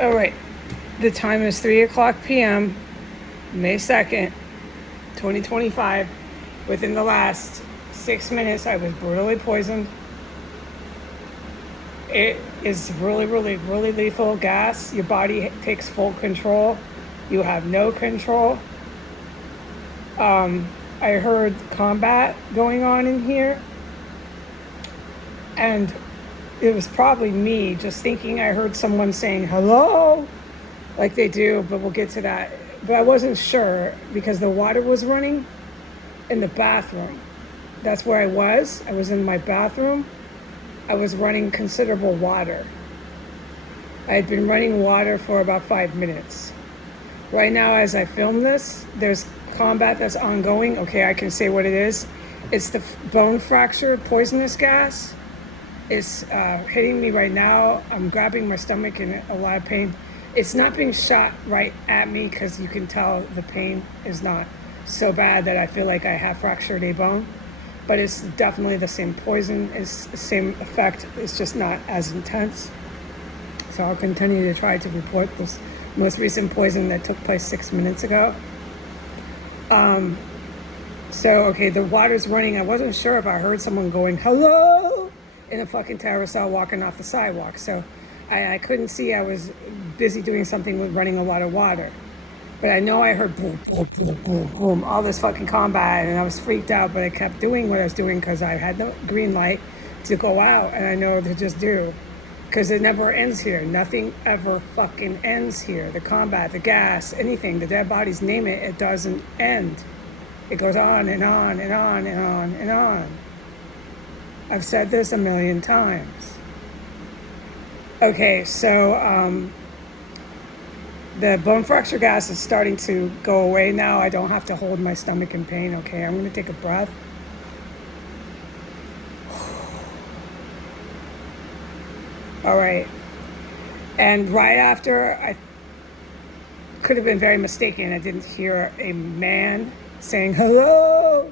All right. The time is 3 o'clock p.m., May 2nd, 2025. Within the last 6 minutes, I was brutally poisoned. It is really, really, really lethal gas. Your body takes full control. You have no control. I heard combat going on in here. And it was probably me just thinking I heard someone saying hello, like they do, but we'll get to that. But I wasn't sure because the water was running in the bathroom. That's where I was. I was in my bathroom. I was running considerable water. I had been running water for about 5 minutes. Right now, as I film this, there's combat that's ongoing. Okay, I can say what it is. It's the bone fracture poisonous gas. It's hitting me right now. I'm grabbing my stomach in a lot of pain. It's not being shot right at me because you can tell the pain is not so bad that I feel like I have fractured a bone. But it's definitely the same poison. It's the same effect. It's just not as intense. So I'll continue to try to report this most recent poison that took place 6 minutes ago. Okay, the water's running. I wasn't sure if I heard someone going, hello, in a fucking terracel walking off the sidewalk. So I couldn't see. I was busy doing something with running a lot of water. But I know I heard boom, boom, boom, boom, boom, all this fucking combat, and I was freaked out, but I kept doing what I was doing because I had no green light to go out, and I know to just do. Because it never ends here. Nothing ever fucking ends here. The combat, the gas, anything, the dead bodies, name it, it doesn't end. It goes on and on and on and on and on. I've said this a million times. Okay, so the bone fracture gas is starting to go away now. I don't have to hold my stomach in pain. Okay, I'm going to take a breath. All right. And right after, I could have been very mistaken. I didn't hear a man saying hello.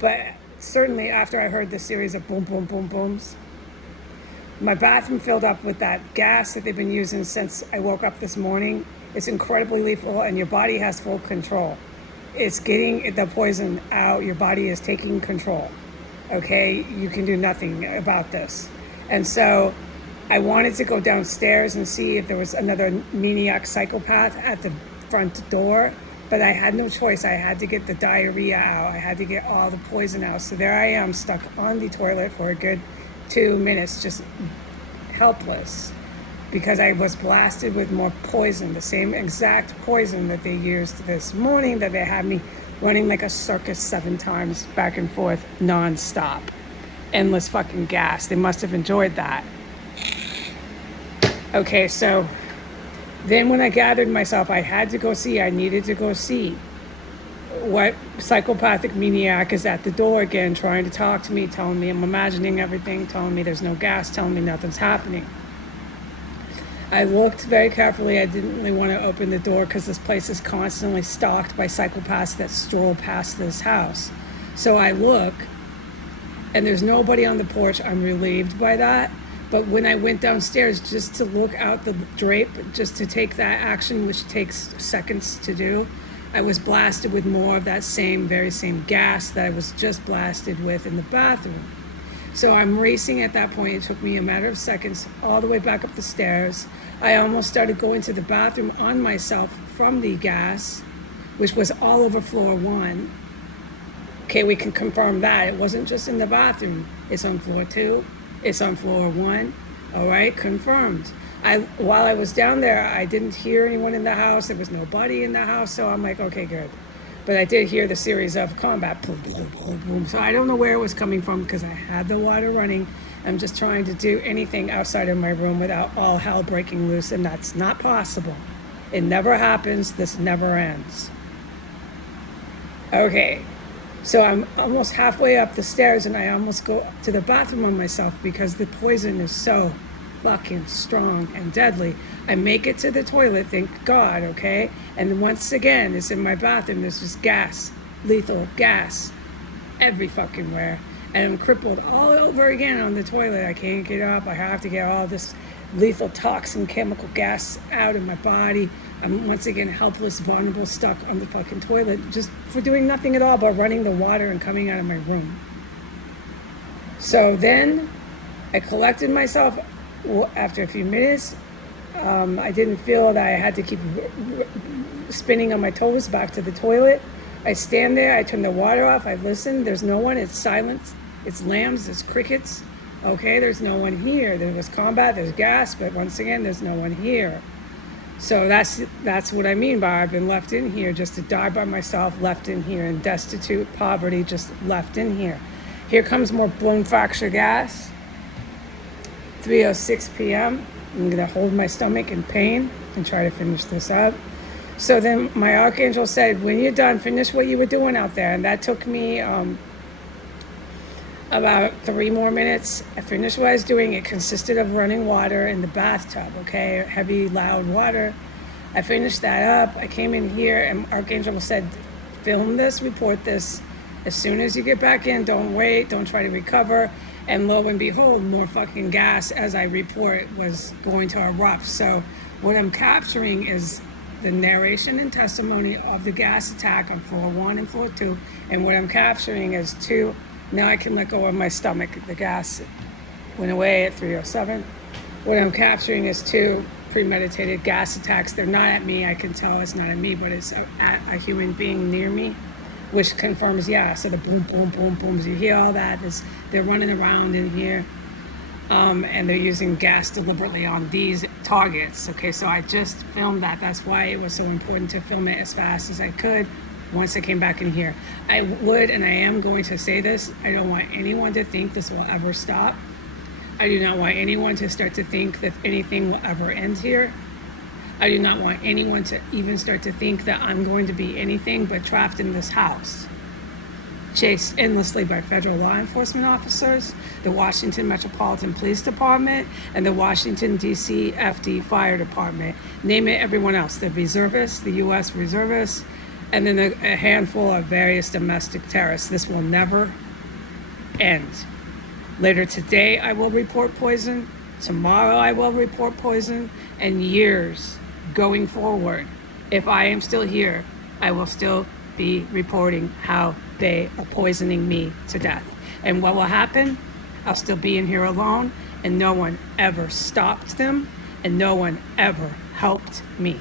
But certainly after I heard the series of boom, boom, boom, booms, my bathroom filled up with that gas that they've been using since I woke up this morning. It's incredibly lethal, and your body has full control. It's getting the poison out. Your body is taking control. Okay? You can do nothing about this. And so I wanted to go downstairs and see if there was another maniac psychopath at the front door, but I had no choice. I had to get the diarrhea out. I had to get all the poison out. So there I am, stuck on the toilet for a good 2 minutes, just helpless, because I was blasted with more poison, the same exact poison that they used this morning, that they had me running like a circus 7 times back and forth nonstop. Endless fucking gas. They must have enjoyed that. Okay, so then when I gathered myself, I needed to go see what psychopathic maniac is at the door again, trying to talk to me, telling me I'm imagining everything, telling me there's no gas, telling me nothing's happening. I looked very carefully. I didn't really want to open the door because this place is constantly stalked by psychopaths that stroll past this house. So I look, and there's nobody on the porch. I'm relieved by that. But when I went downstairs just to look out the drape, just to take that action, which takes seconds to do, I was blasted with more of that very same gas that I was just blasted with in the bathroom. So I'm racing at that point. It took me a matter of seconds all the way back up the stairs. I almost started going to the bathroom on myself from the gas, which was all over floor 1. Okay, we can confirm that. It wasn't just in the bathroom. It's on floor 2. It's on floor 1. All right, confirmed. While I was down there, I didn't hear anyone in the house. There was nobody in the house, so I'm like, okay, good. But I did hear the series of combat, boom, boom, boom, boom. So I don't know where it was coming from because I had the water running. I'm just trying to do anything outside of my room without all hell breaking loose, and that's not possible. It never happens. This never ends. Okay. So I'm almost halfway up the stairs, and I almost go to the bathroom on myself because the poison is so fucking strong and deadly. I make it to the toilet, thank God, okay? And once again, it's in my bathroom. There's just gas, lethal gas, every fucking where. And I'm crippled all over again on the toilet. I can't get up. I have to get all this lethal toxin chemical gas out of my body. I'm once again helpless, vulnerable, stuck on the fucking toilet just for doing nothing at all but running the water and coming out of my room. So then I collected myself after a few minutes. I didn't feel that I had to keep spinning on my toes back to the toilet. I stand there, I turn the water off, I listen, there's no one, it's silence, it's lambs, it's crickets. Okay, there's no one here. There was combat, there's gas, but once again, there's no one here. So that's what I mean by I've been left in here just to die by myself, left in here in destitute poverty, just left in here. Here comes more bone fracture gas. 3:06 p.m. I'm gonna hold my stomach in pain and try to finish this up. So then my archangel said, when you're done, finish what you were doing out there. And that took me about 3 more minutes. I finished what I was doing. It consisted of running water in the bathtub, okay? Heavy, loud water. I finished that up. I came in here and Archangel said, film this, report this. As soon as you get back in, don't wait, don't try to recover. And lo and behold, more fucking gas as I report was going to erupt. So what I'm capturing is the narration and testimony of the gas attack on floor 1 and floor 2. And what I'm capturing is 2. Now I can let go of my stomach. The gas went away at 3:07. What I'm capturing is 2 premeditated gas attacks. They're not at me. I can tell it's not at me, but it's at a human being near me, which confirms, yeah. So the boom, boom, boom, booms. You hear all that. They're running around in here, and they're using gas deliberately on these targets. Okay, so I just filmed that. That's why it was so important to film it as fast as I could. Once I came back in here, I would, and I am going to say this, I don't want anyone to think this will ever stop. I do not want anyone to start to think that anything will ever end here. I do not want anyone to even start to think that I'm going to be anything but trapped in this house, chased endlessly by federal law enforcement officers, the Washington Metropolitan Police Department, and the Washington, D.C. FD Fire Department. Name it, everyone else, the reservists, the U.S. reservists, and then a handful of various domestic terrorists. This will never end. Later today, I will report poison. Tomorrow, I will report poison. And years going forward, if I am still here, I will still be reporting how they are poisoning me to death. And what will happen? I'll still be in here alone, and no one ever stopped them, and no one ever helped me.